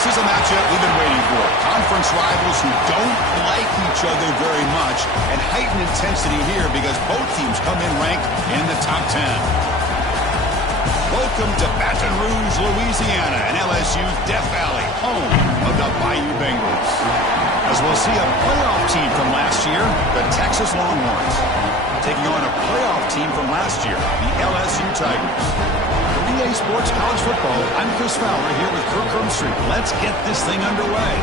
This is a matchup we've been waiting for. Conference rivals who don't like each other very much, and heightened intensity here because both teams come in ranked in the top 10. Welcome to Baton Rouge, Louisiana, and LSU's Death Valley, home of the Bayou Bengals. As we'll see a playoff team from last year, the Texas Longhorns, taking on a playoff team from last year, the LSU Tigers. For EA Sports College Football, I'm Chris Fowler here with Kirk Herbstreit. Let's get this thing underway.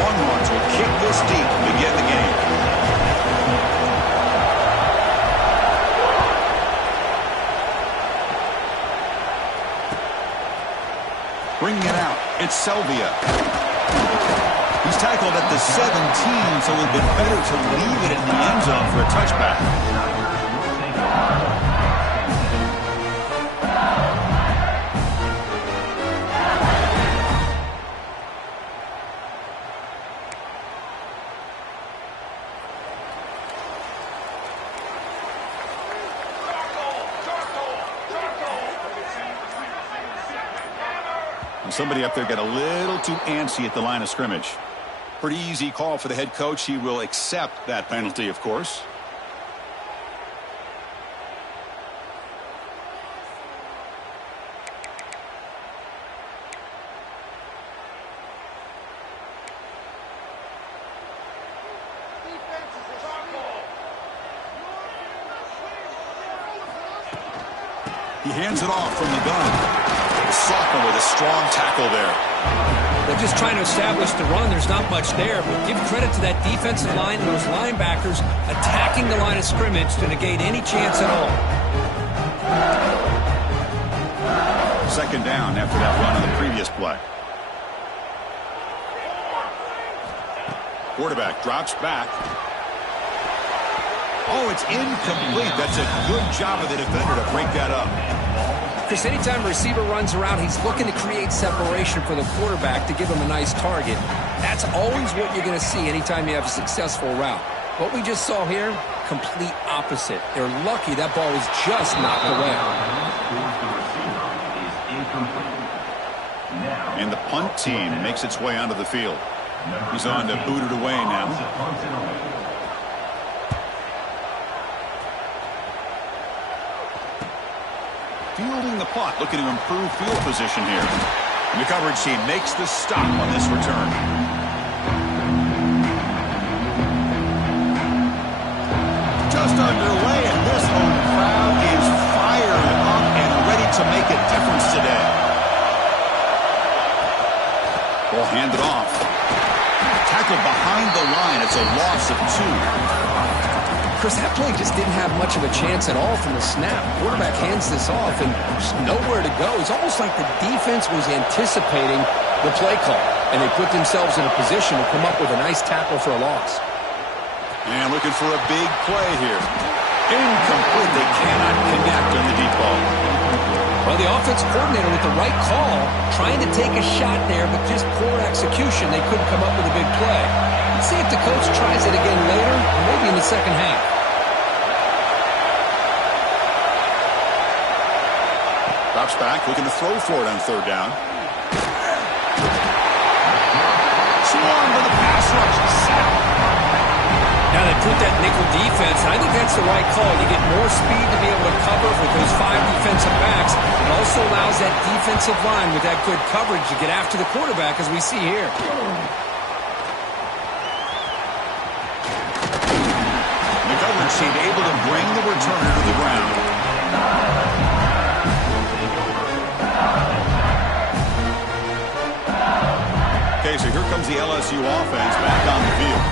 Longhorns will kick this deep to begin the game. Bringing it out, it's Selvia. He's tackled at the 17, so it would have been better to leave it in the end zone for a touchback. Somebody up there got a little too antsy at the line of scrimmage. Pretty easy call for the head coach. He will accept that penalty, of course. He hands it off from the gun. Sophomore with a strong tackle there. They're just trying to establish the run. There's not much there, but give credit to that defensive line and those linebackers attacking the line of scrimmage to negate any chance at all. Second down after that run on the previous play. Quarterback drops back. Oh, it's incomplete. That's a good job of the defender to break that up. Chris, anytime a receiver runs around, he's looking to create separation for the quarterback to give him a nice target. That's always what you're going to see anytime you have a successful route. What we just saw here, complete opposite. They're lucky that ball was just knocked away. And the punt team makes its way onto the field. He's on to boot it away now. Fielding the punt, looking to improve field position here. And the coverage team makes the stop on this return. Just underway, and this home crowd is fired up and ready to make a difference today. Ball handed off. Tackled behind the line. It's a loss of 2. Chris, that play just didn't have much of a chance at all from the snap. Quarterback hands this off and there's nowhere to go. It's almost like the defense was anticipating the play call, and they put themselves in a position to come up with a nice tackle for a loss. And looking for a big play here. Incomplete. They cannot connect on the deep ball. Well, the offensive coordinator with the right call, trying to take a shot there, but just poor execution. They couldn't come up with a big play. Let's see if the coach tries it again later, or maybe in the second half. Drops back, looking to throw for it on third down. Swarm to the pass rush. Now they put that nickel defense, and I think that's the right call. You get more speed to be able to cover with those 5 defensive backs. It also allows that defensive line with that good coverage to get after the quarterback, as we see here. The coverage team able to bring the returner to the ground. Okay, so here comes the LSU offense back on the field.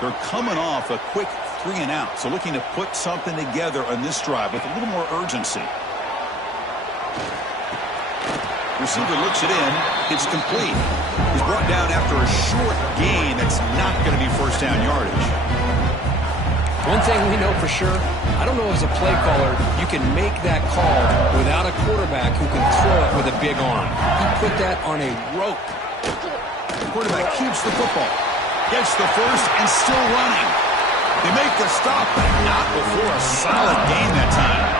They're coming off a quick 3-and-out, so looking to put something together on this drive with a little more urgency. Receiver looks it in. It's complete. He's brought down after a short gain. That's not going to be first down yardage. One thing we know for sure, I don't know as a play caller you can make that call without a quarterback who can throw it with a big arm. He put that on a rope. The quarterback keeps the football. Gets the first and still running. They make the stop, but not before a solid gain that time.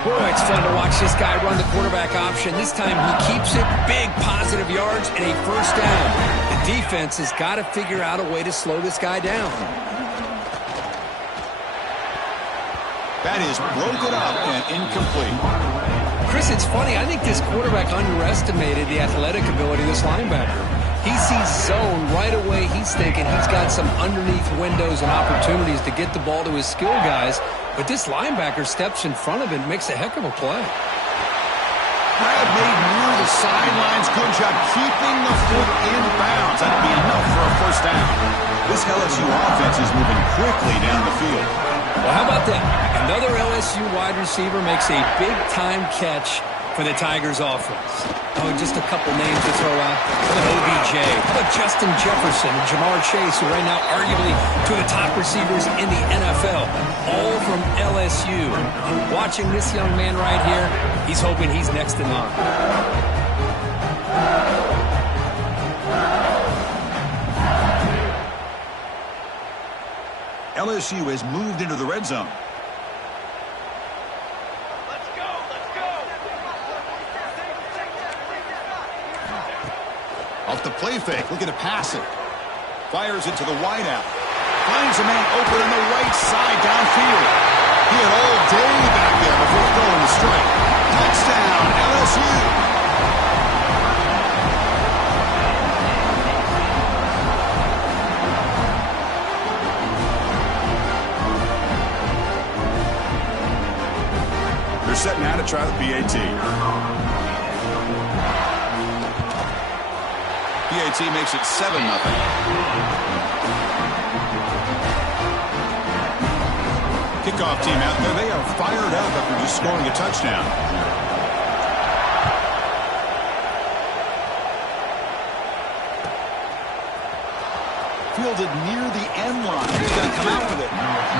Boy, it's fun to watch this guy run the quarterback option. This time he keeps it, big positive yards, and a first down. The defense has got to figure out a way to slow this guy down. That is broken up and incomplete. Chris, it's funny. I think this quarterback underestimated the athletic ability of this linebacker. He sees zone right away. He's thinking he's got some underneath windows and opportunities to get the ball to his skill guys. But this linebacker steps in front of it and makes a heck of a play. Brad made near the sidelines. Good job keeping the foot in bounds. That'd be enough for a first down. This LSU offense is moving quickly down the field. Well, how about that? Another LSU wide receiver makes a big-time catch for the Tigers offense. Oh, just a couple names to throw out. OBJ, Justin Jefferson, and Jamar Chase, who right now arguably two of the top receivers in the NFL, all from LSU. Watching this young man right here, he's hoping he's next in line. LSU has moved into the red zone. Off the play fake, looking to pass it. Fires it to the wideout. Finds a man open on the right side downfield. He had all day back there before throwing the strike. Touchdown, LSU. They're setting out to try the PAT. PAT makes it 7-0. Kickoff team out there. They are fired up after just scoring a touchdown. Fielded near the end line. He's going to come out with it.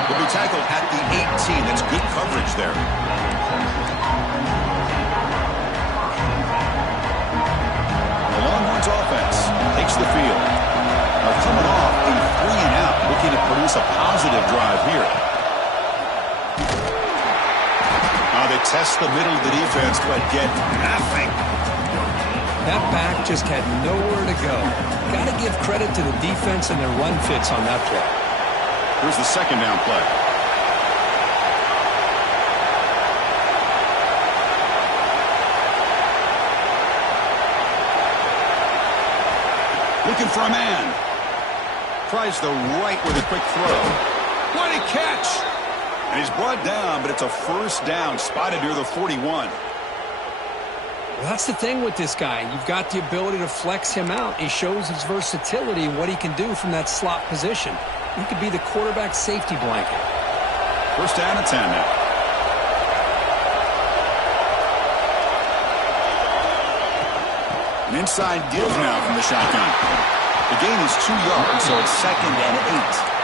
Will be tackled at the 18. That's good coverage there. The Longhorns offense takes the field. Now coming off a 3-and-out, looking to produce a positive drive here. They test the middle of the defense, but get nothing. That back just had nowhere to go. Got to give credit to the defense and their run fits on that play. Here's the second down play. Looking for a man. Tries the right with a quick throw. What a catch! And he's brought down, but it's a first down, spotted near the 41. Well, that's the thing with this guy. You've got the ability to flex him out. He shows his versatility and what he can do from that slot position. He could be the quarterback safety blanket. First down and 10 now. An inside give now from the shotgun. The gain is 2 yards, so it's 2nd and 8.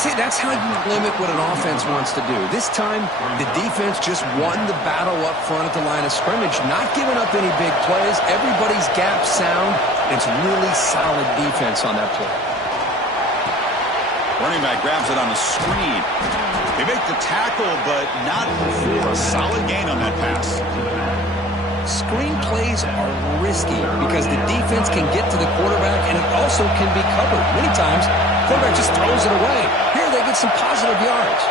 See, that's how you limit what an offense wants to do. This time, the defense just won the battle up front at the line of scrimmage, not giving up any big plays. Everybody's gap sound. It's really solid defense on that play. Running back grabs it on the screen. They make the tackle, but not before a solid gain on that pass. Screen plays are risky because the defense can get to the quarterback, and it also can be covered. Many times, the quarterback just throws it away. Here, they get some positive yards.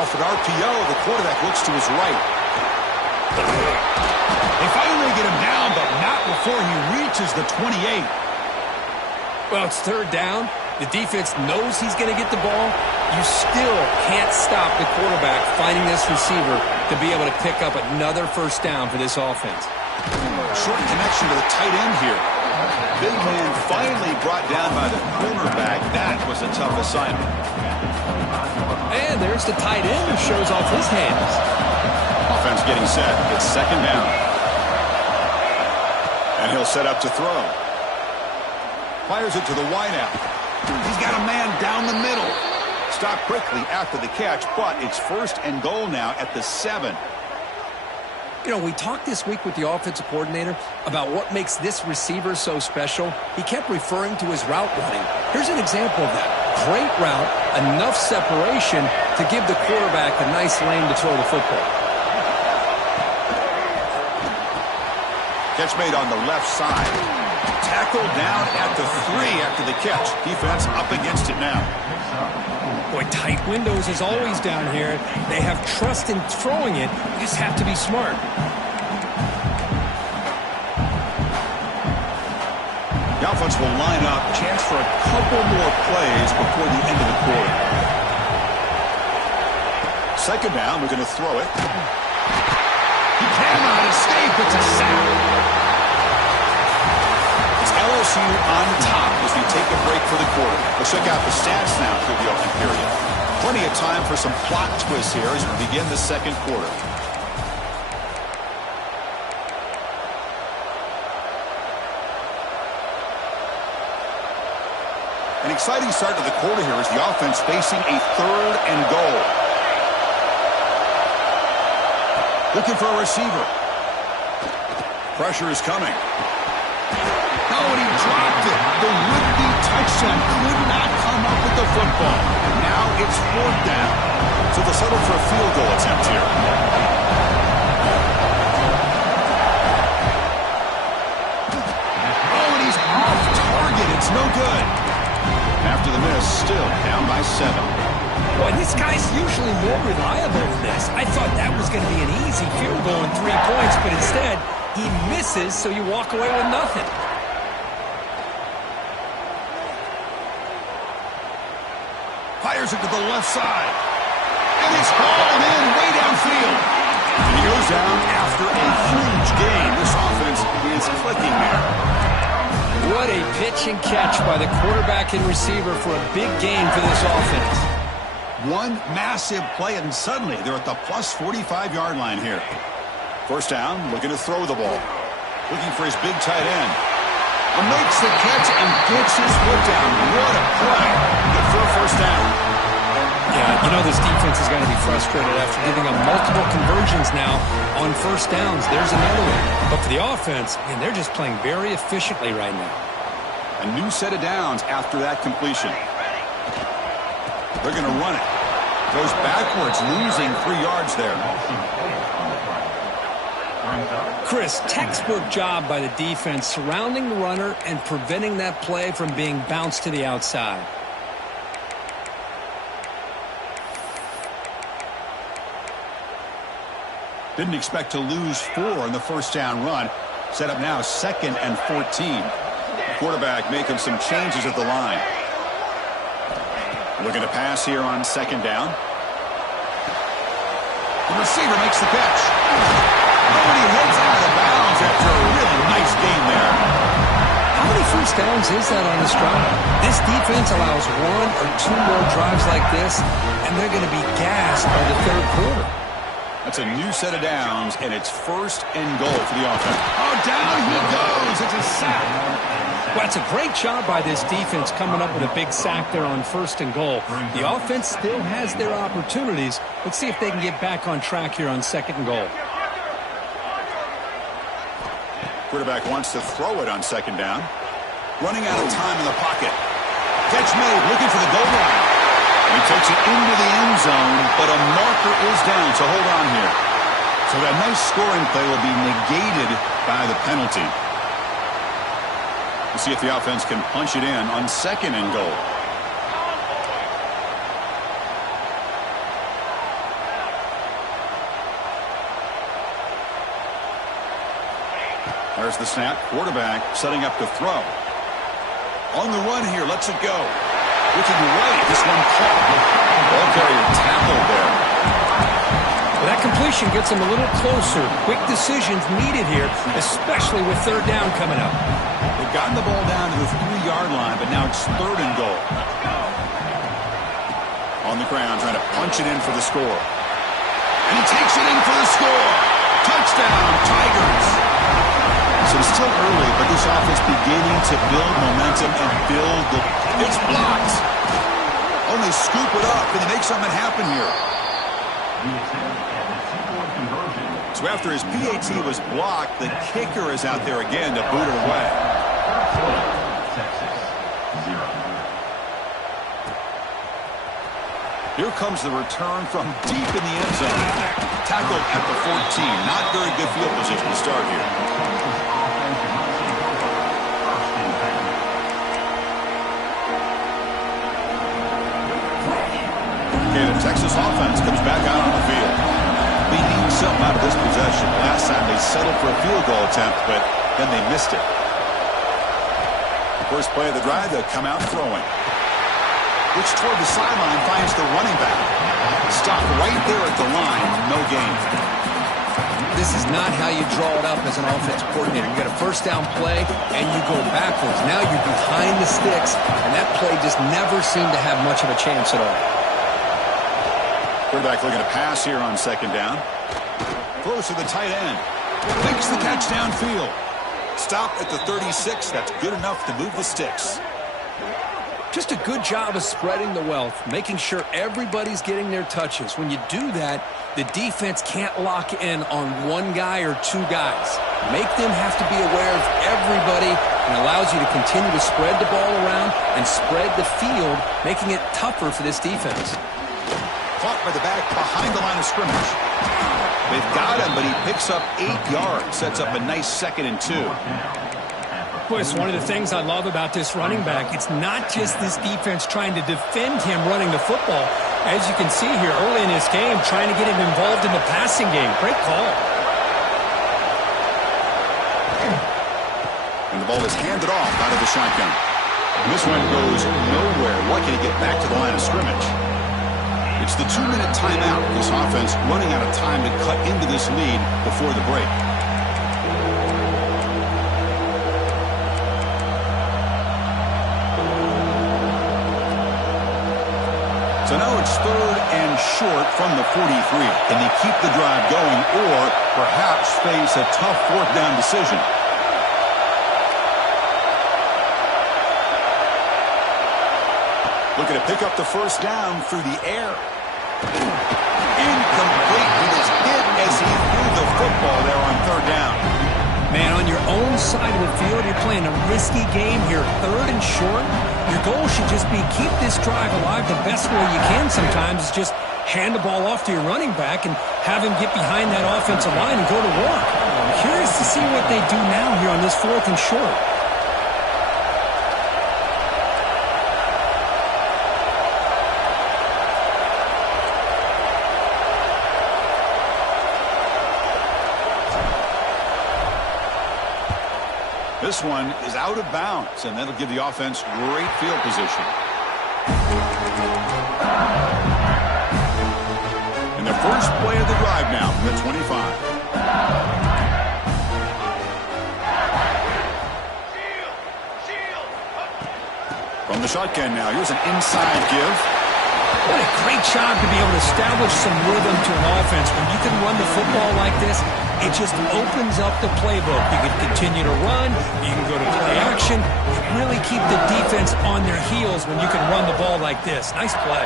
Off an RPO, the quarterback looks to his right. They finally get him down, but not before he reaches the 28. Well, it's third down. The defense knows he's going to get the ball. You still can't stop the quarterback finding this receiver to be able to pick up another first down for this offense. Short connection to the tight end here. Big man finally brought down by the cornerback. That was a tough assignment. And there's the tight end who shows off his hands. Offense getting set. It's 2nd down. And he'll set up to throw. Fires it to the wideout. He's got a man down the middle. Stopped quickly after the catch, but it's 1st and goal now at the 7. You know, we talked this week with the offensive coordinator about what makes this receiver so special. He kept referring to his route running. Here's an example of that. Great route, enough separation to give the quarterback a nice lane to throw the football. Catch made on the left side. Tackled down at the 3 after the catch. Defense up against it now. Boy, tight windows as always down here. They have trust in throwing it. You just have to be smart. The offense will line up. Chance for a couple more plays before the end of the quarter. 2nd down. We're going to throw it. He cannot escape. It's a sack. It's LSU on top as we take a break for the quarter. Let's check out the stats now through the opening period. Plenty of time for some plot twists here as we begin the 2nd quarter. An exciting start to the quarter here as the offense facing a 3rd and goal. Looking for a receiver. Pressure is coming. Oh, and he dropped it. The would-be touchdown could not come up with the football. And now it's 4th down. So they'll settle for a field goal attempt here. Oh, and he's off target. It's no good. After the miss, still down by 7. Boy, this guy's usually more reliable than this. I thought that was going to be an easy field goal and 3 points, but instead, he misses, so you walk away with nothing. Fires it to the left side. And he's hauled in way downfield. And he goes down after a huge gain. This offense is clicking there. What a pitch and catch by the quarterback and receiver for a big gain for this offense. One massive play, and suddenly they're at the plus 45-yard line here. 1st down, looking to throw the ball. Looking for his big tight end. And makes the catch and gets his foot down. What a play. Good for a 1st down. Yeah, you know this defense is going to be frustrated after giving up multiple conversions now on 1st downs. There's another one. But for the offense, man, they're just playing very efficiently right now. A new set of downs after that completion. They're going to run it. Goes backwards, losing 3 yards there. Chris, textbook job by the defense surrounding the runner and preventing that play from being bounced to the outside. Didn't expect to lose 4 on the 1st down run. Set up now 2nd and 14. Quarterback making some changes at the line. Looking to pass here on 2nd down. The receiver makes the catch. Oh, and he heads out of bounds after a really nice game there. How many 1st downs is that on this drive? This defense allows 1 or 2 more drives like this, and they're going to be gassed by the 3rd quarter. That's a new set of downs, and it's 1st and goal for the offense. Oh, down he goes. It's a sack. Well, it's a great job by this defense coming up with a big sack there on 1st and goal. The offense still has their opportunities. Let's see if they can get back on track here on 2nd and goal. Quarterback wants to throw it on 2nd down. Running out of time in the pocket. Catch made, looking for the goal line. He takes it into the end zone, but a marker is down, so hold on here. So that nice scoring play will be negated by the penalty. We'll see if the offense can punch it in on 2nd and goal. There's the snap. Quarterback setting up to throw. On the run here, lets it go. Looking right, this one caught. Ball carrier tackled there. Well, that completion gets him a little closer. Quick decisions needed here, especially with 3rd down coming up. They've gotten the ball down to the 3-yard line, but now it's 3rd and goal. On the ground, trying to punch it in for the score. And he takes it in for the score. Touchdown, Tigers. Some It's still early, but this offense beginning to build momentum and build the... It's blocked! Oh, they scoop it up, and they make something happen here. So after his PAT was blocked, the kicker is out there again to boot it away. Here comes the return from deep in the end zone. Tackled at the 14. Not very good field position to start here. Okay, the Texas offense comes back out on the field. They need something out of this possession. Last time they settled for a field goal attempt, but then they missed it. First play of the drive, they'll come out throwing. Which toward the sideline finds the running back. Stop right there at the line. No gain. This is not how you draw it up as an offense coordinator. You got a first down play, and you go backwards. Now you're behind the sticks, and that play just never seemed to have much of a chance at all. Quarterback looking to pass here on second down. Throws to the tight end. Makes the catch downfield. Stop at the 36. That's good enough to move the sticks. Just a good job of spreading the wealth, making sure everybody's getting their touches. When you do that, the defense can't lock in on one guy or two guys. Make them have to be aware of everybody and allows you to continue to spread the ball around and spread the field, making it tougher for this defense. Caught by the back behind the line of scrimmage. They've got him, but he picks up 8 yards. Sets up a nice 2nd and 2. Boy, it's one of the things I love about this running back. It's not just this defense trying to defend him running the football. As you can see here early in this game, trying to get him involved in the passing game. Great call. And the ball is handed off out of the shotgun. And this one goes nowhere. Lucky to get back to the line of scrimmage. It's the 2-minute timeout. This offense running out of time to cut into this lead before the break. So now it's 3rd and short from the 43. Can they keep the drive going or perhaps face a tough 4th down decision? Looking to pick up the first down through the air. Incomplete. He was hit as he threw the football there on 3rd down. Man, on your own side of the field, you're playing a risky game here. 3rd and short. Your goal should just be keep this drive alive the best way you can sometimes is just hand the ball off to your running back and have him get behind that offensive line and go to work. I'm curious to see what they do now here on this 4th and short. This one is out of bounds, and that'll give the offense great field position. And the first play of the drive now from the 25. From the shotgun now, here's an inside give. What a great job to be able to establish some rhythm to an offense. When you can run the football like this, it just opens up the playbook. You can continue to run. You can go to play action. You really keep the defense on their heels when you can run the ball like this. Nice play.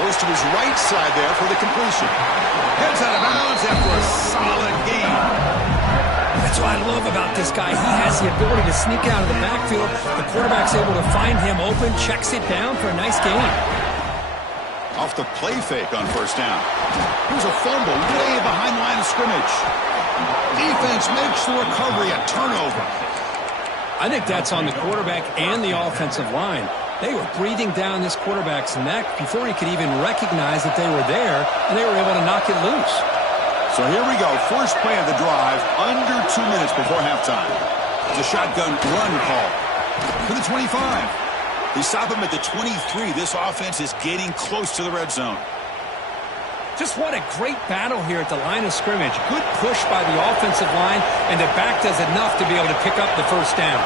Goes to his right side there for the completion. Heads out of bounds after a solid gain. That's what I love about this guy. He has the ability to sneak out of the backfield. The quarterback's able to find him open, checks it down for a nice gain. Off the play fake on first down. Here's a fumble way behind the line of scrimmage. Defense makes the recovery, a turnover. I think that's on the quarterback and the offensive line. They were breathing down this quarterback's neck before he could even recognize that they were there, and they were able to knock it loose. So here we go. First play of the drive, under 2 minutes before halftime. It's a shotgun run call for the 25. They stop him at the 23. This offense is getting close to the red zone. Just what a great battle here at the line of scrimmage. Good push by the offensive line, and the back does enough to be able to pick up the first down.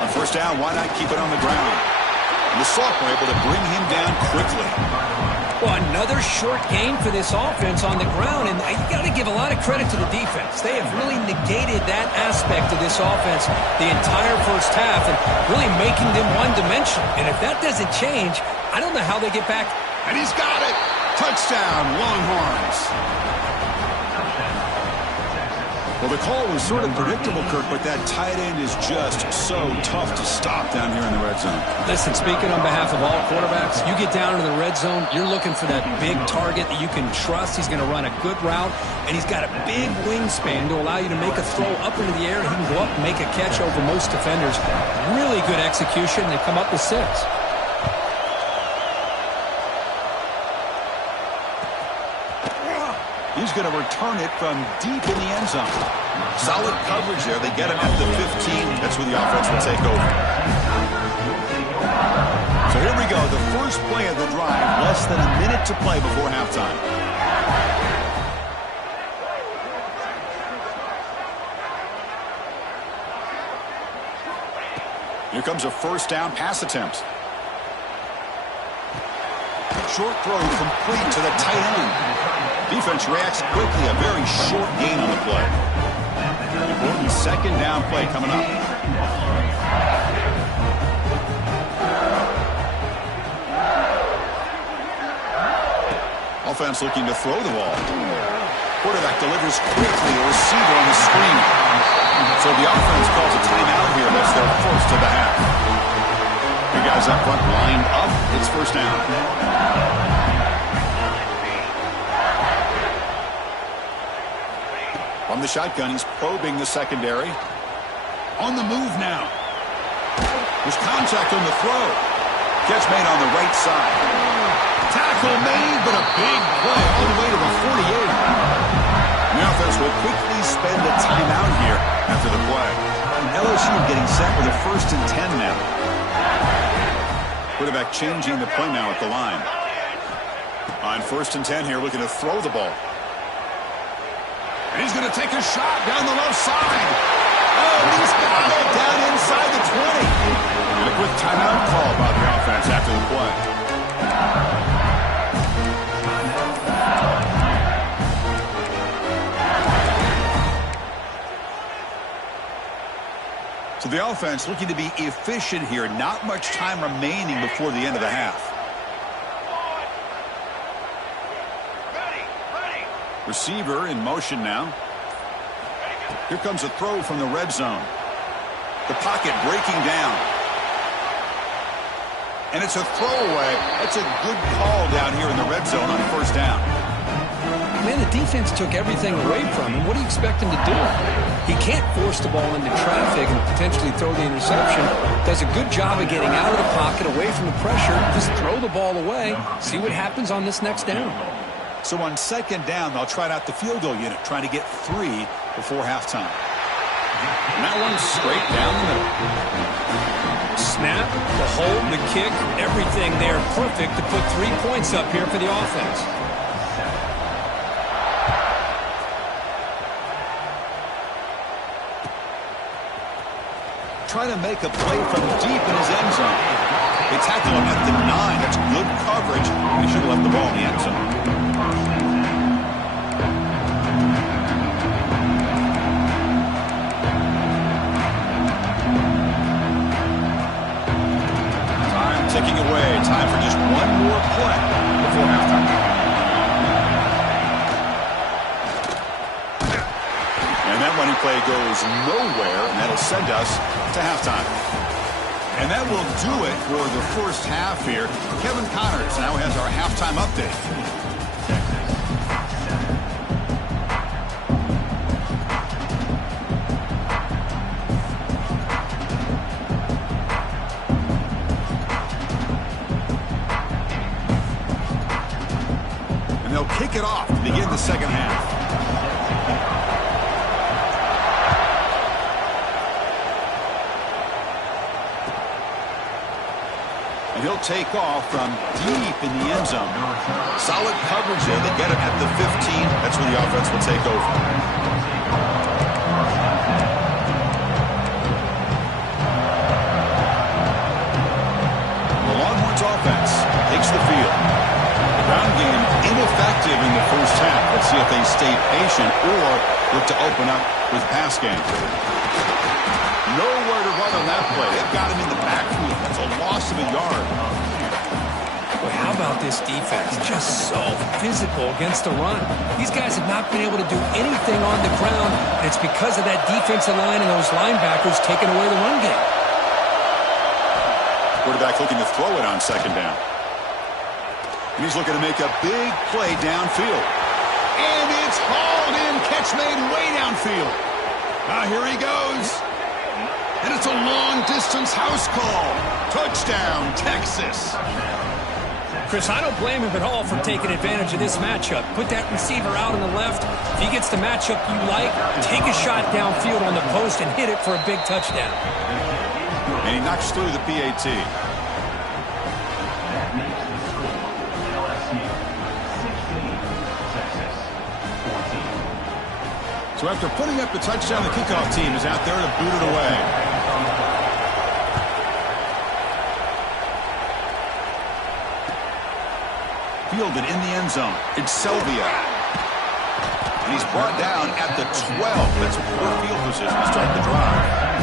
On first down, why not keep it on the ground? And the sophomore able to bring him down quickly. Well, another short game for this offense on the ground, and you got to give a lot of credit to the defense. They have really negated that aspect of this offense the entire first half and really making them one-dimensional. And if that doesn't change, I don't know how they get back. And he's got it. Touchdown, Longhorns. Well, the call was sort of predictable, Kirk, but that tight end is just so tough to stop down here in the red zone. Listen, speaking on behalf of all quarterbacks, you get down to the red zone, you're looking for that big target that you can trust. He's going to run a good route, and he's got a big wingspan to allow you to make a throw up into the air. He can go up and make a catch over most defenders. Really good execution. They come up with 6. He's going to return it from deep in the end zone. Solid coverage there. They get him at the 15. That's where the offense will take over. So here we go. The first play of the drive. Less than a minute to play before halftime. Here comes a first down pass attempt. Short throw complete to the tight end. Defense reacts quickly. A very short gain on the play. Important second down play coming up. Offense looking to throw the ball. Quarterback delivers quickly. A receiver on the screen. So the offense calls a timeout here. That's their first of the half. You guys up front lined up. It's first down. From the shotgun, he's probing the secondary. On the move now. There's contact on the throw. Catch made on the right side. Tackle made, but a big play all the way to the 48. The offense will quickly spend a timeout here after the play. LSU getting set with a 1st and 10 now. Quarterback changing the play now at the line. On 1st and 10 here, looking to throw the ball. And he's going to take a shot down the left side. Oh, he's got it down inside the 20. And a quick timeout call by the offense after the play. So the offense looking to be efficient here. Not much time remaining before the end of the half. Receiver in motion now. Here comes a throw from the red zone. The pocket breaking down. And it's a throwaway. That's a good call down here in the red zone on first down. Man, the defense took everything away from him. What do you expect him to do? He can't force the ball into traffic and potentially throw the interception. Does a good job of getting out of the pocket, away from the pressure. Just throw the ball away. See what happens on this next down. So on second down, they'll try out the field goal unit, trying to get 3 before halftime. And that one's straight down the middle. Snap, the hold, the kick, everything there perfect to put 3 points up here for the offense. Trying to make a play from deep in his end zone. They tackle him at the 9. That's good coverage. He should have left the ball in the end zone. Ticking away. Time for just one more play before halftime. And that running play goes nowhere, and that'll send us to halftime. And that will do it for the first half here. Kevin Connors now has our halftime update. Kick it off to begin the second half. And he'll take off from deep in the end zone. Solid coverage there. They get him at the 15. That's where the offense will take over. The Longhorns offense takes the field. The ground game effective in the first half. Let's see if they stay patient or look to open up with pass game. Nowhere to run on that play. They've got him in the backfield. That's a loss of a yard. Boy, how about this defense? Just so physical against the run. These guys have not been able to do anything on the ground, and it's because of that defensive line and those linebackers taking away the run game. Quarterback looking to throw it on second down. And he's looking to make a big play downfield. And it's hauled in. Catch made way downfield. Here he goes. And it's a long-distance house call. Touchdown, Texas. Chris, I don't blame him at all for taking advantage of this matchup. Put that receiver out on the left. If he gets the matchup you like, take a shot downfield on the post and hit it for a big touchdown. And he knocks through the PAT. So after putting up the touchdown, the kickoff team is out there to boot it away. Fielded in the end zone. It's Sylvia. And he's brought down at the 12. That's poor field position to start the drive.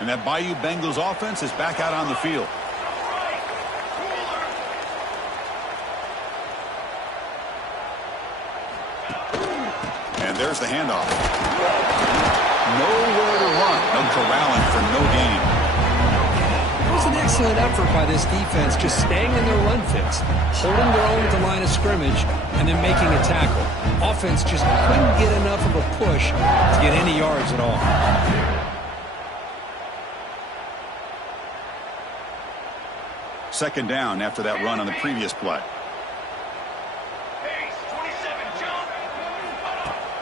And that Bayou Bengals offense is back out on the field. And there's the handoff. Nowhere to run. No corralling for no gain. It was an excellent effort by this defense, just staying in their run fix, holding their own at the line of scrimmage, and then making a tackle. Offense just couldn't get enough of a push to get any yards at all. Second down after that run on the previous play.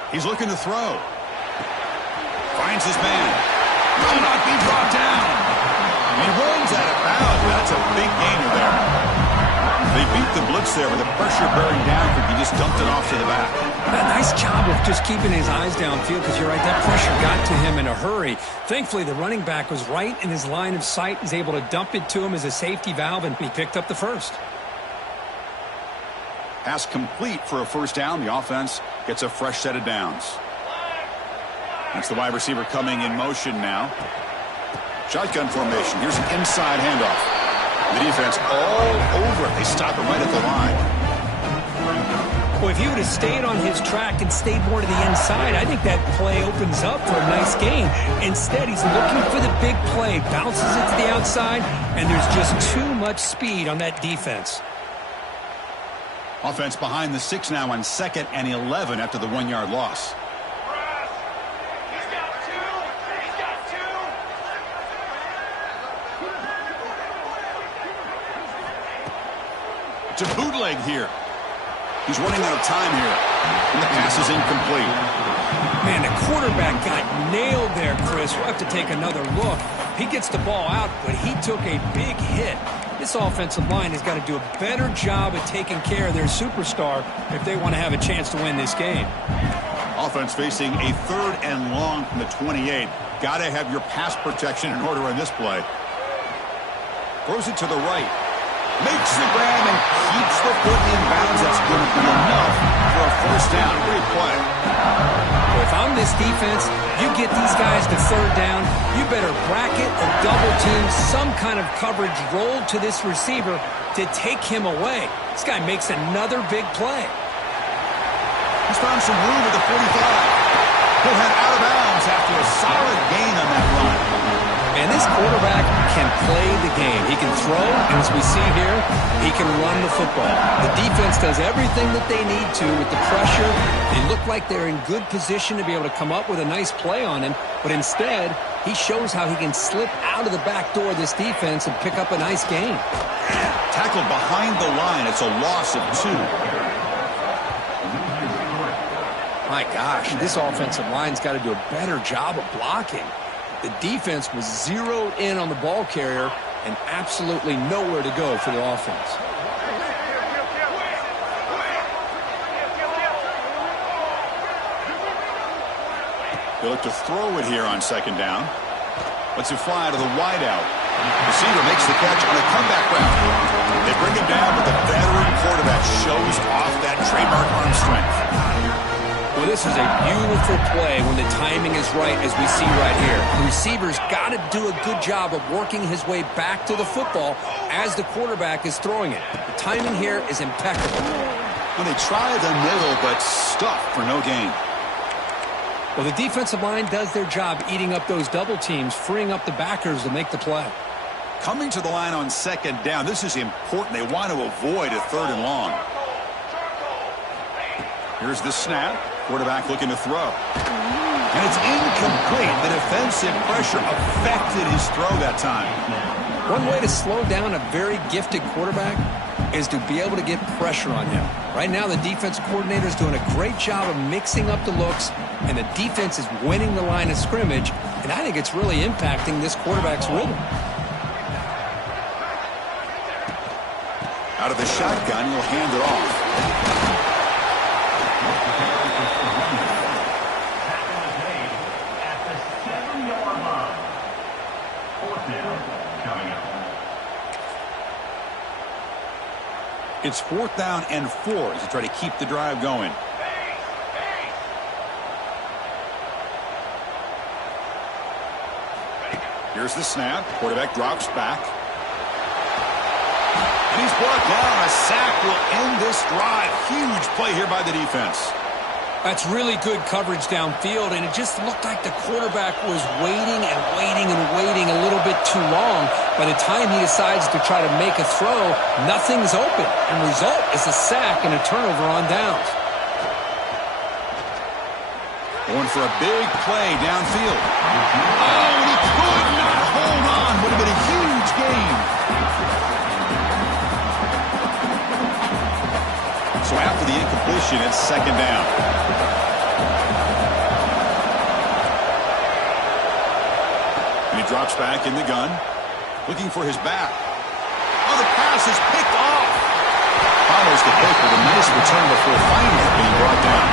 He's looking to throw. Finds his man. Will not be brought down. And he runs out of bounds. That's a big gainer there. They beat the blitz there with the pressure bearing down. He just dumped it off to the back. Nice job of just keeping his eyes downfield, because you're right, that pressure got to him in a hurry. Thankfully, the running back was right in his line of sight. He's able to dump it to him as a safety valve, and he picked up the first. Pass complete for a first down. The offense gets a fresh set of downs. That's the wide receiver coming in motion now. Shotgun formation. Here's an inside handoff. The defense all over it. They stop him right at the line. Well, if he would have stayed on his track and stayed more to the inside, I think that play opens up for a nice gain. Instead, he's looking for the big play, bounces it to the outside, and there's just too much speed on that defense. Offense behind the 6 now on 2nd and 11 after the 1-yard loss. To bootleg here. He's running out of time here. And the pass is incomplete. Man, the quarterback got nailed there, Chris. We'll have to take another look. He gets the ball out, but he took a big hit. This offensive line has got to do a better job at taking care of their superstar if they want to have a chance to win this game. Offense facing a 3rd and long from the 28. Got to have your pass protection in order on this play. Throws it to the right. Makes the grab and keeps the foot in bounds. That's going to be enough for a first down. Great play. Well, if I'm this defense, you get these guys to 3rd down, you better bracket or double team some kind of coverage roll to this receiver to take him away. This guy makes another big play. He's found some room at the 45. He'll head out of bounds after a solid gain on that run. And this quarterback can play the game. He can throw, and as we see here, he can run the football. The defense does everything that they need to with the pressure. They look like they're in good position to be able to come up with a nice play on him, but instead, he shows how he can slip out of the back door of this defense and pick up a nice gain. Tackled behind the line. It's a loss of 2. My gosh, this offensive line's got to do a better job of blocking. The defense was zeroed in on the ball carrier and absolutely nowhere to go for the offense. They look to throw it here on second down. Let's it fly to the wideout. Receiver makes the catch on a comeback route. They bring him down, but the veteran quarterback shows off that trademark arm strength. Well, this is a beautiful play when the timing is right, as we see right here. The receiver's got to do a good job of working his way back to the football as the quarterback is throwing it. The timing here is impeccable. When they try the middle, but stuffed for no gain. Well, the defensive line does their job eating up those double teams, freeing up the backers to make the play. Coming to the line on second down, this is important. They want to avoid a third and long. Here's the snap. Quarterback looking to throw. And it's incomplete. The defensive pressure affected his throw that time. One way to slow down a very gifted quarterback is to be able to get pressure on him. Right now, the defense coordinator is doing a great job of mixing up the looks, and the defense is winning the line of scrimmage, and I think it's really impacting this quarterback's rhythm. Out of the shotgun, he'll hand it off. It's 4th down and 4 as they try to keep the drive going. Here's the snap. Quarterback drops back. And he's brought down. A sack will end this drive. Huge play here by the defense. That's really good coverage downfield, and it just looked like the quarterback was waiting and waiting and waiting a little bit too long. By the time he decides to try to make a throw, nothing's open. And the result is a sack and a turnover on downs. Going for a big play downfield. Oh, and he could not hold on. Would have been a huge gain. So after the incompletion, it's second down. And he drops back in the gun, looking for his back. Oh, the pass is picked off. Follows the pick with a nice return before finally being brought down.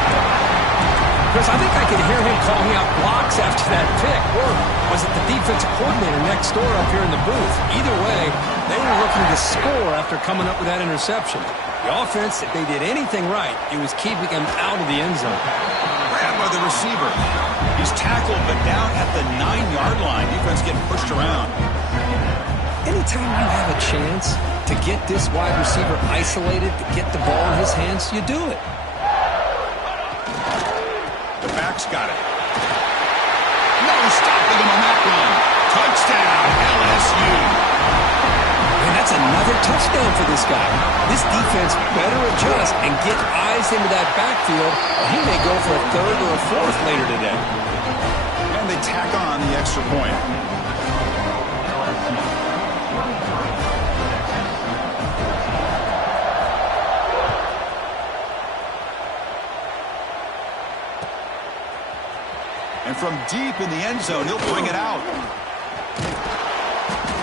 Chris, I think I could hear him calling out blocks after that pick. Or was it the defensive coordinator next door up here in the booth? Either way, they were looking to score after coming up with that interception. The offense, if they did anything right, it was keeping them out of the end zone. Grabbed by the receiver. He's tackled, but down at the 9-yard line. Defense getting pushed around. Anytime you have a chance to get this wide receiver isolated, to get the ball in his hands, you do it. The back's got it. No stopping him on that run. Touchdown, LSU. And that's another touchdown for this guy. This defense better adjust and get eyes into that backfield, or he may go for a third or a fourth later today. And they tack on the extra point. And from deep in the end zone, he'll bring it out.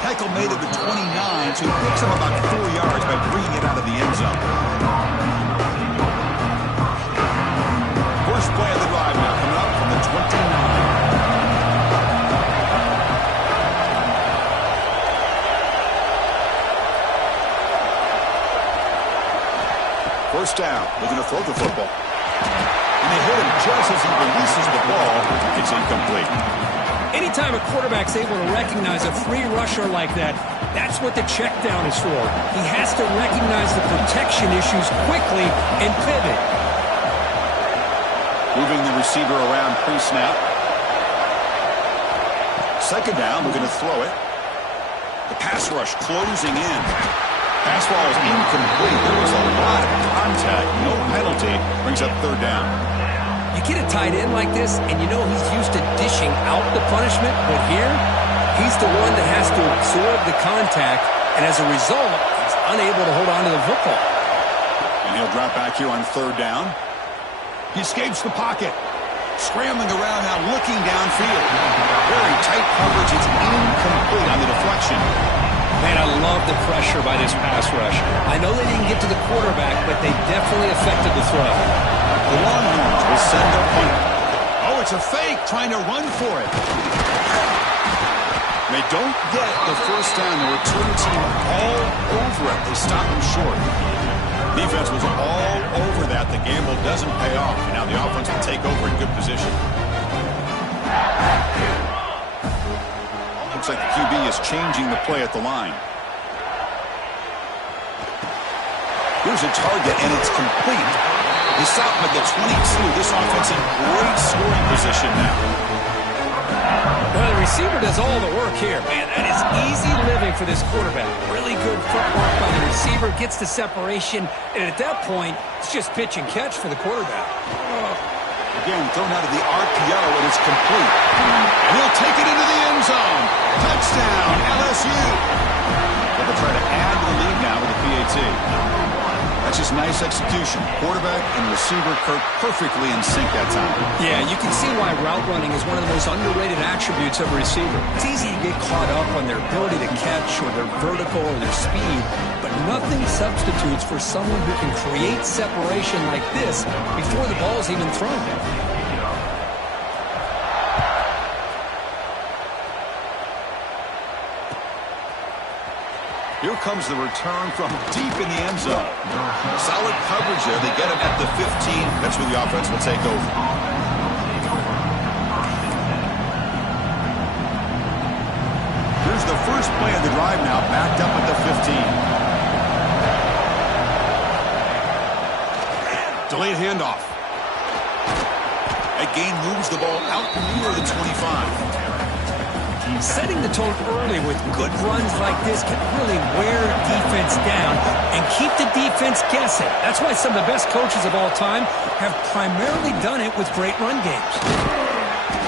Heichel made it to 29, so he picks him about 4 yards by bringing it out of the end zone. First play of the drive now coming up from the 29. First down, looking to throw the football. And they hit him just as he releases the ball. It's incomplete. Anytime a quarterback's able to recognize a free rusher like that, that's what the check down is for. He has to recognize the protection issues quickly and pivot. Moving the receiver around pre-snap. Second down, we're going to throw it. The pass rush closing in. Pass ball is incomplete. There was a lot of contact. No penalty. Brings up third down. You get a tight end like this, and you know he's used to dishing out the punishment, but here, he's the one that has to absorb the contact, and as a result, he's unable to hold on to the football. And he'll drop back here on third down. He escapes the pocket. Scrambling around now, looking downfield. Very tight coverage. It's incomplete on the deflection. Man, I love the pressure by this pass rush. I know they didn't get to the quarterback, but they definitely affected the throw. The Longhorns will send their punter. Oh, Oh, it's a fake, trying to run for it. They don't get the first down. The return team all over it. They stop him short. Defense was all over that. The gamble doesn't pay off. And now the offense will take over in good position. Looks like the QB is changing the play at the line. Here's a target, and it's complete. They stop him at the 22. This offense in great scoring position now. Well, the receiver does all the work here, man. That is easy living for this quarterback. Really good footwork by the receiver, gets the separation, and at that point, it's just pitch and catch for the quarterback. Again, thrown out of the RPO, and it's complete. And he'll take it into the end zone. Touchdown, LSU. They'll try to add to the lead now with the PAT. That's just nice execution. Quarterback and receiver perfectly in sync that time. Yeah, you can see why route running is one of the most underrated attributes of a receiver. It's easy to get caught up on their ability to catch or their vertical or their speed, but nothing substitutes for someone who can create separation like this before the ball's even thrown. Here comes the return from deep in the end zone. Solid coverage there. They get him at the 15. That's where the offense will take over. Here's the first play of the drive now, backed up at the 15. Delayed handoff. That gain moves the ball out near the 25. Setting the tone early with good runs like this can really wear defense down and keep the defense guessing. That's why some of the best coaches of all time have primarily done it with great run games.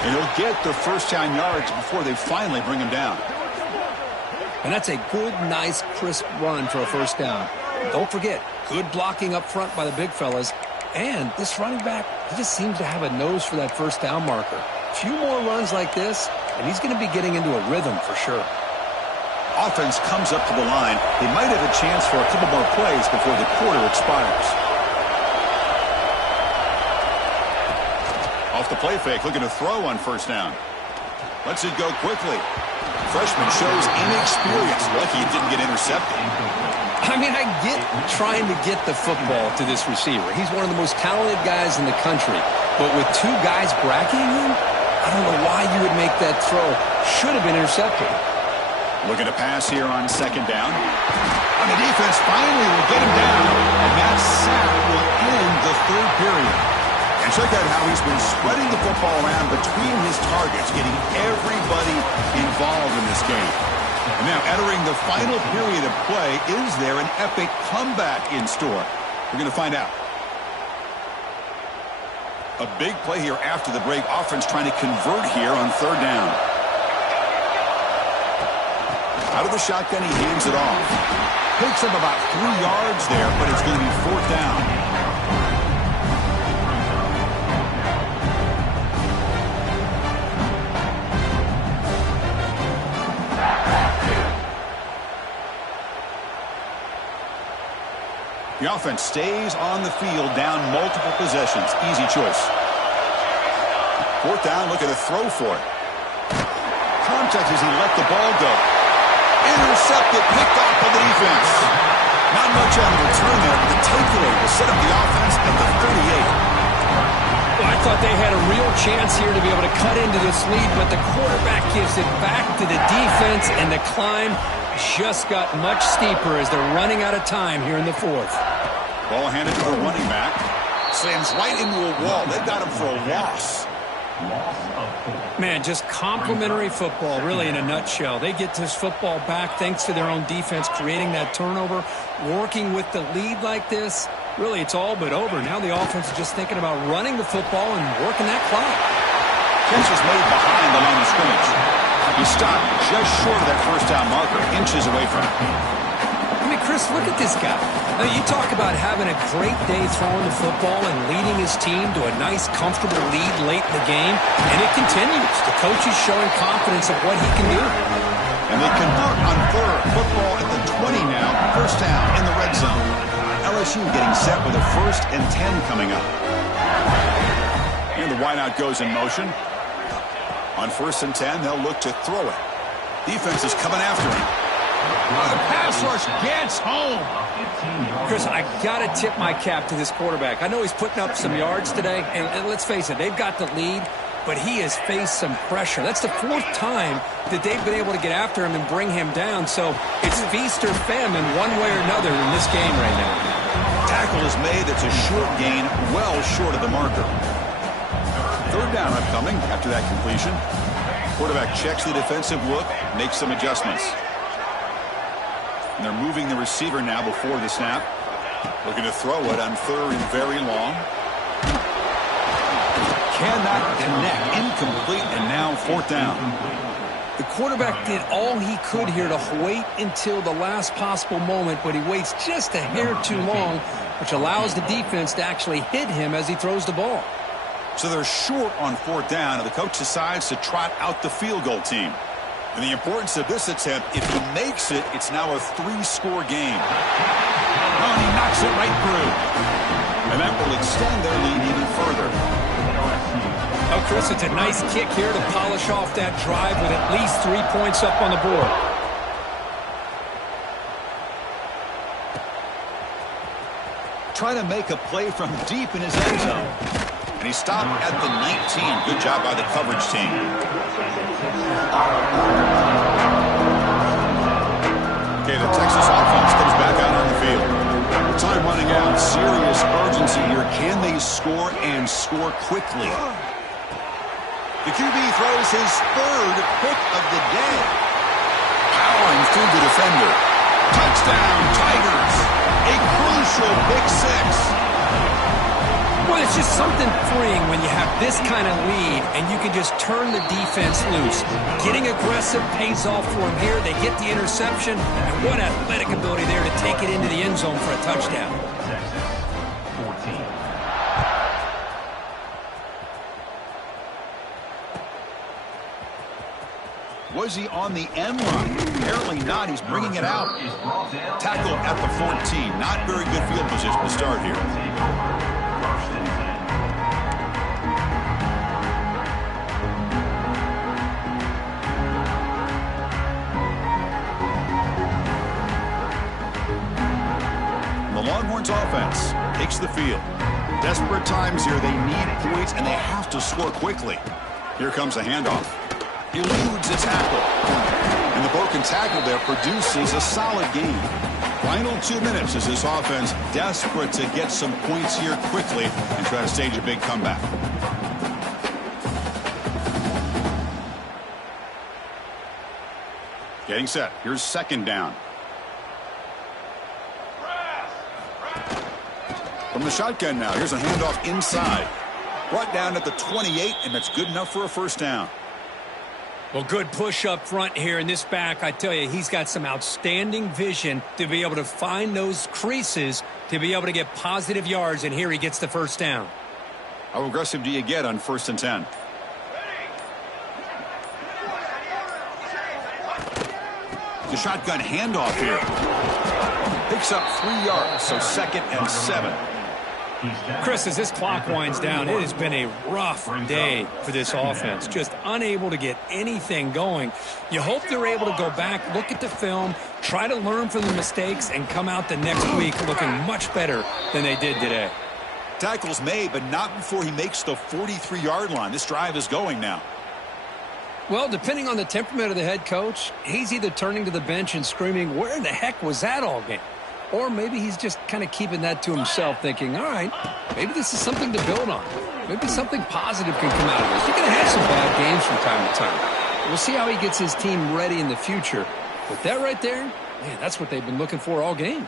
And he'll get the first down yards before they finally bring him down. And that's a good, nice, crisp run for a first down. Don't forget, good blocking up front by the big fellas. And this running back, he just seems to have a nose for that first down marker. A few more runs like this, and he's going to be getting into a rhythm for sure. Offense comes up to the line. They might have a chance for a couple more plays before the quarter expires. Off the play fake, looking to throw on first down. Lets it go quickly. Freshman shows inexperience. Lucky it didn't get intercepted. I mean, I get trying to get the football to this receiver. He's one of the most talented guys in the country. But with two guys bracketing him, I don't know why you would make that throw. Should have been intercepted. Looking to pass here on second down. And the defense finally will get him down. And that sack will end the third period. And check out how he's been spreading the football around between his targets, getting everybody involved in this game. And now entering the final period of play, is there an epic comeback in store? We're going to find out. A big play here after the break. Offense trying to convert here on third down. Out of the shotgun, he hands it off. Picks up about 3 yards there, but it's going to be fourth down. The offense stays on the field, down multiple possessions. Easy choice. Fourth down, looking to throw for it. Contact as he let the ball go. Intercepted, picked off by the defense. Not much on the return there, but the takeaway will set up the offense at the 38. Well, I thought they had a real chance here to be able to cut into this lead, but the quarterback gives it back to the defense, and the climb just got much steeper as they're running out of time here in the fourth. Ball handed to the running back. Slams right into a wall. They got him for a loss. Man, just complimentary football, really, in a nutshell. They get this football back thanks to their own defense, creating that turnover, working with the lead like this. Really, it's all but over. Now the offense is just thinking about running the football and working that clock. Catch is made behind the line of scrimmage. He stopped just short of that first down marker, inches away from it. I mean, Chris, look at this guy. Now, you talk about having a great day throwing the football and leading his team to a nice, comfortable lead late in the game, and it continues. The coach is showing confidence of what he can do. And they convert on third. Football at the 20 now. First down in the red zone. LSU getting set with a 1st and 10 coming up. And the wideout goes in motion. On 1st and 10, they'll look to throw it. Defense is coming after him. The pass rush gets home. Chris, I got to tip my cap to this quarterback. I know he's putting up some yards today, and let's face it, they've got the lead, but he has faced some pressure. That's the 4th time that they've been able to get after him and bring him down, so it's feast or famine one way or another in this game right now. Tackle is made. That's a short gain, well short of the marker. 3rd down upcoming after that completion. Quarterback checks the defensive look, makes some adjustments. And they're moving the receiver now before the snap. Looking to throw it on 3rd and very long. Cannot connect. Incomplete, and now 4th down. The quarterback did all he could here to wait until the last possible moment, but he waits just a hair too long, which allows the defense to actually hit him as he throws the ball. So they're short on 4th down, and the coach decides to trot out the field goal team. And the importance of this attempt, if he makes it, it's now a 3-score game. Oh, and he knocks it right through. And that will extend their lead even further. Oh, Chris, it's a nice kick here to polish off that drive with at least 3 points up on the board. Trying to make a play from deep in his end zone. And he stopped at the 19. Good job by the coverage team. Okay, the Texas offense comes back out on the field. Time running out. Serious urgency here. Can they score and score quickly? The QB throws his 3rd pick of the day. Powering through the defender. Touchdown, Tigers. A crucial pick 6. Well, it's just something freeing when you have this kind of lead and you can just turn the defense loose. Getting aggressive pays off for them here. They get the interception, and what athletic ability there to take it into the end zone for a touchdown. Was he on the end line? Apparently not. He's bringing it out. Tackle at the 14. Not very good field position to start here. The Longhorns offense takes the field. Desperate times here. They need points, and they have to score quickly. Here comes a handoff. Eludes a tackle. And the broken tackle there produces a solid gain. Final 2 minutes as this offense desperate to get some points here quickly and try to stage a big comeback. Getting set. Here's 2nd down. From the shotgun now. Here's a handoff inside. Brought down at the 28, and that's good enough for a 1st down. Well, good push up front here in this back. I tell you, he's got some outstanding vision to be able to find those creases to be able to get positive yards, and here he gets the 1st down. How aggressive do you get on 1st and 10? The shotgun handoff here. Picks up 3 yards, so 2nd and 7. Chris, as this clock winds down, it has been a rough day for this offense. Just unable to get anything going. You hope they're able to go back, look at the film, try to learn from the mistakes, and come out the next week looking much better than they did today. Tackles made, but not before he makes the 43-yard line. This drive is going now. Well, depending on the temperament of the head coach, he's either turning to the bench and screaming, "Where the heck was that all game?" Or maybe he's just kind of keeping that to himself, thinking, all right, maybe this is something to build on. Maybe something positive can come out of this. You're going to have some bad games from time to time. We'll see how he gets his team ready in the future. But that right there, man, that's what they've been looking for all game.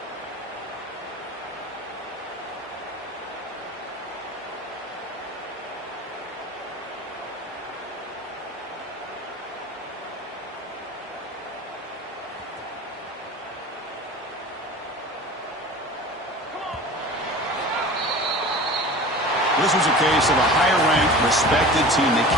This was a case of a higher-ranked, respected team that